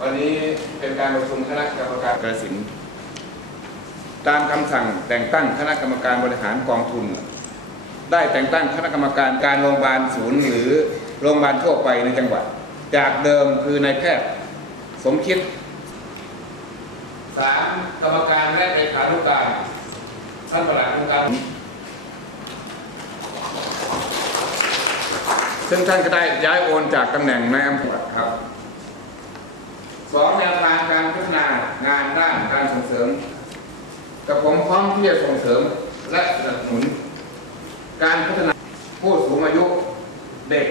วันนี้เป็นการประชุมคณะกรรมการกระสินธุ์ตามคำสั่งแต่งตั้งคณะกรรมการบริหารกองทุน ได้แต่งตั้งคณะกรรมการการโรงพยาบาลศูนย์ หรือโรงพยาบาลทั่วไปในจังหวัด จากเดิมคือนายแพทย์สมคิดสามกรรมการและเลขานุการท่านประหลัดองค์การซึ่งท่านก็ได้ย้ายโอนจากตำแหน่งนายอำเภอครับ สองแนวทางการพัฒนางานด้านการส่งเสริม กับผมพร้อมที่จะส่งเสริมและสนับสนุน การพัฒนาผู้สูงอายุเด็ก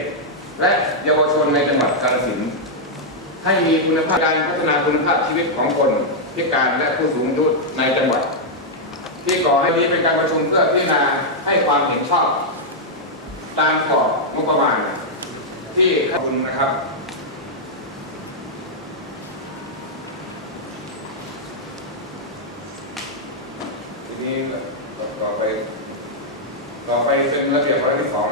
และเยาวชนในจังหวัดกาฬสินธุ์ให้มีคุณภาพการพัฒนาคุณภาพชีวิตของคนพิการและผู้สูงอายุในจังหวัด ที่ก่อให้นี้เป็นการประชุมเพื่อพิจารณาให้ความเห็นชอบ ตามกรอบงบประมาณที่ขอบคุณนะครับ นี้ต่อไป ต่อไปเป็นระเบียบวาระที่สอง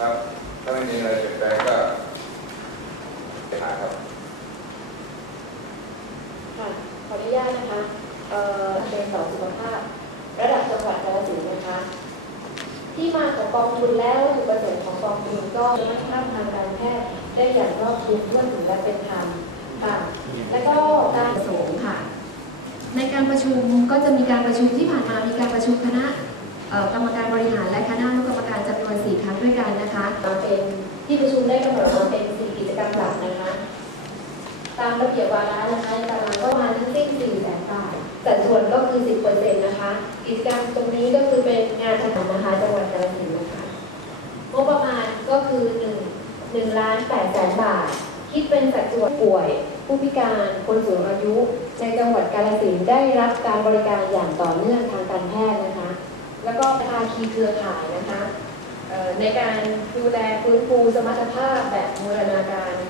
ครับ ถ้าไม่มีอะไรเปลี่ยนแปลงก็ไปหาครับค่ะขออนุญาตนะคะ เอ่อเป็นสอง ระดับจังหวัดกาฬสินธุ์นะคะ ที่มาของกองทุนและวัตถุประสงค์ของกองทุนก็ไม่ข้ามทางการแพทย์ได้อย่างรอบคลุมทั่วถึงและเป็นธรรมค่ะ แล้วก็การประสงค์ค่ะ ในการประชุมก็จะมีการประชุมที่ผ่านมามีการประชุมคณะกรรมการบริหารและคณะอนุกรรมการจำนวน4ครั้งด้วยกันนะคะมาเป็นที่ประชุมได้กำหนดมาเป็นสี่กิจกรรมหลักนะคะ ตามระเบียบวาระนะคะตารางก็ประมาณทั้งสิ้น4แสนบาทสัดส่วนก็ คือ 10%นะคะ กิจกรรมตรงนี้ก็คือเป็นงานทางนะคะ จังหวัดกาฬสินธุ์นะคะงบประมาณก็คือ1 1ล้าน8แสนบาท คิดเป็นสัดส่วนป่วย ผู้พิการ คนสูงอายุ ในจังหวัดกาฬสินธุ์ได้รับการบริการอย่างต่อเนื่องทางการแพทย์นะคะ แล้วก็ภาคีเครือข่ายนะคะในการดูแลฟื้นฟูสมรรถภาพแบบบูรณาการค่ะ